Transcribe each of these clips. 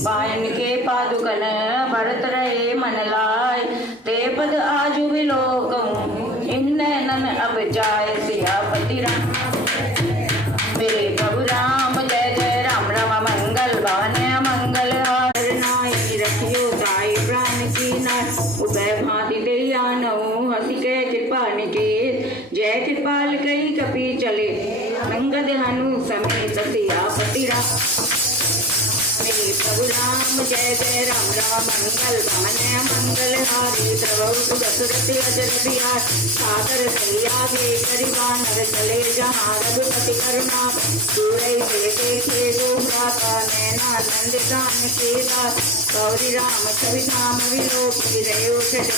पायन के पादुकन भरत रहे मन लाय, ते पद आजु विलोकऊं इन नैनन अब जाय। सियापति राम मेरे प्रभु राम, जय जय राम राम मंगल भवन मंगल नाय। रखियो साई प्राण की नाय, उभय भांति दे आनऊ हसी के कृपा निकेत। जय कृपाल कई कपि चले अंगद हनु समेत। सियापति राम मेरे प्रभु राम, जय जय राम राम मंगल भवन मंगल हारी। द्रवहु दशरथ अजर बिहार, सादर सैयागे करिबान चले जहाँ रघुपति करुणा। दूरै से देखे गो भ्राता, नैना नंद गान केला। गौरी राम छवि धाम विलोकी, रहे उठल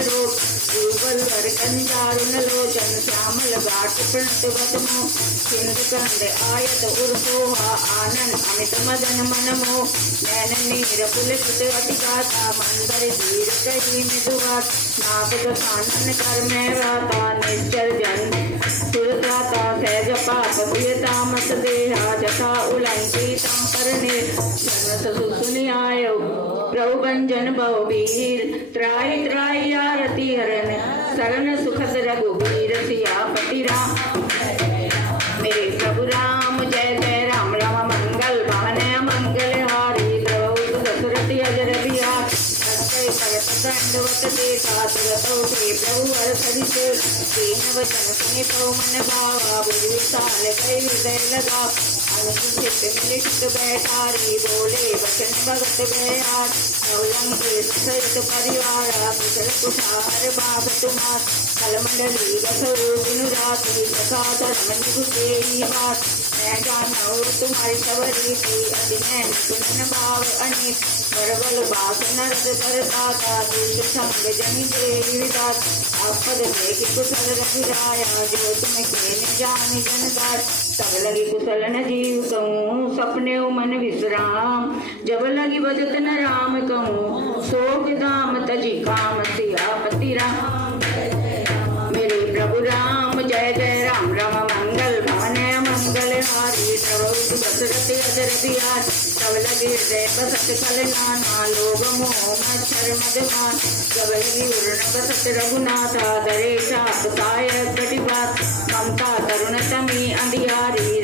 रोग। रूबल वर कंजारुन लोचन, श्यामल बाट प्रणत वदमो। सिंध कंद आयत उर्होहा, आनंद अमित मदन मन मोह। नैन नीर पुलकित अति गाथा, मंदर धीर कही मृदुवात। नाग दसानन कर में राता, निश्चर जन सुरदाता। सहज पाप प्रियता मत देहा, जथा उलंकी तम करने। जनत सुसुनि आयो प्रभु भंजन बहुवीर, त्राहि त्राहि आरती हरन, शरण सुखद रघुबीर। सियापति राम मेरे प्रभु राम, जय जय राम राम मंगल भवन मंगल हारी। द्रवहु दशरथ अजर बिहार, दंडवत देता। तुरत उठे प्रभु हर सरिसे, दीन वचन सुनि पौ मन भावा। बुझ विशाल भय हृदय लगा, अनुचित मिलित बैठारी। बोले वचन भगत गयार, नवलंक सहित परिवारा। कुशल कुठार बाप तुम्हार, कलमंडली रसो बिनु राती। सखा धर्म निभुते बात, मैं जानऊ तुम्हारी सब रीति। अति नैन सुनन भाव अनेक, बरबल बास नरद करदाता। दुष्ट संग जनि देहि विदात, आपद देखि कुशल रघुराया। जो तुम खेने जानि जनदार, तब लगी कुशल न जीव कहूँ। सपने मन विश्राम, जब लगी बजत न राम कहूँ। शोक दाम तजी काम। सियापति राम मेरे प्रभु राम, जय जय राम राम मंगल भवन मंगल हारी। द्रवहु दशरथ अजर बिहार, तब लगी हृदय बसत खल नाना। लोभ मोह मच्छर मदमान, जब लगी उर्ण बसत रघुनाथा। दरे चाप साय कटिपात, ममता तरुण तमी अंधियारी।